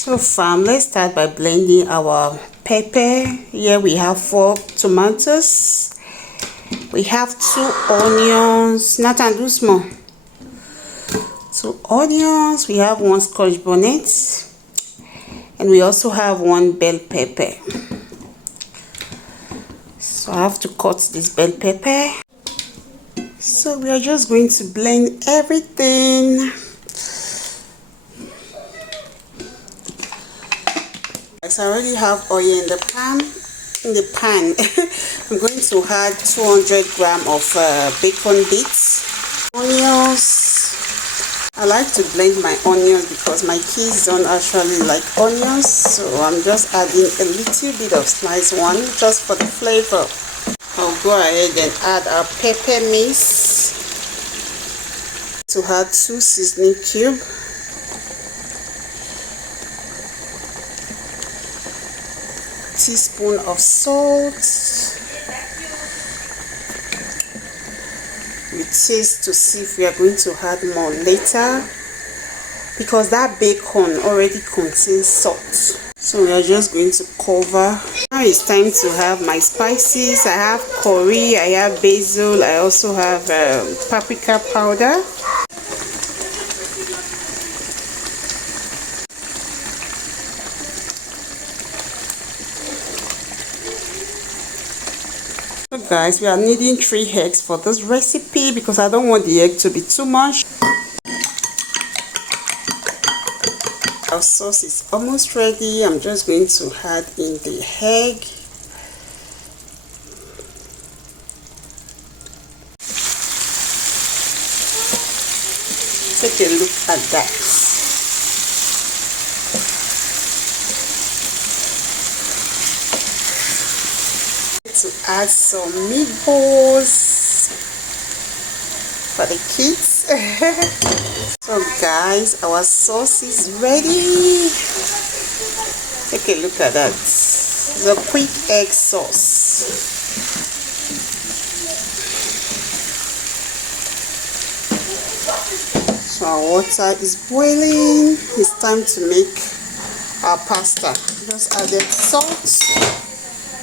So fam, let's start by blending our pepper. Here we have 4 tomatoes. We have 2 onions. Nathan, do small. 2 onions. We have 1 scotch bonnet. And we also have 1 bell pepper. So I have to cut this bell pepper. So we are just going to blend everything. I already have oil in the pan. I'm going to add 200 grams of bacon bits, onions. I like to blend my onions because my kids don't actually like onions, so I'm just adding a little bit of sliced one just for the flavor. I'll go ahead and add our pepper mix. To add 2 seasoning cubes. Teaspoon of salt. We taste to see if we are going to add more later, because that bacon already contains salt. So we are just going to cover. Now it's time to have my spices. I have curry, I have basil, I also have paprika powder. So guys, we are needing 3 eggs for this recipe because I don't want the egg to be too much. Our sauce is almost ready. I'm just going to add in the egg. Take a look at that. To add some meatballs for the kids. So guys, our sauce is ready. Take a look at that. The quick egg sauce. So our water is boiling. It's time to make our pasta. Just added salt.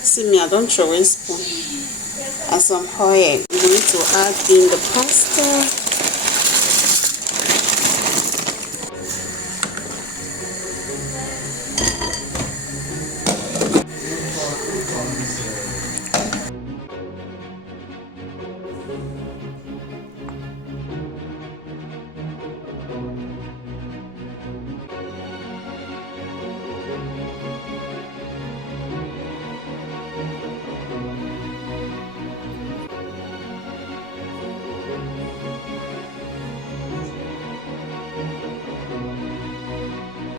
See me, I don't throw away spoon. And some oil. I'm going to add in the pasta.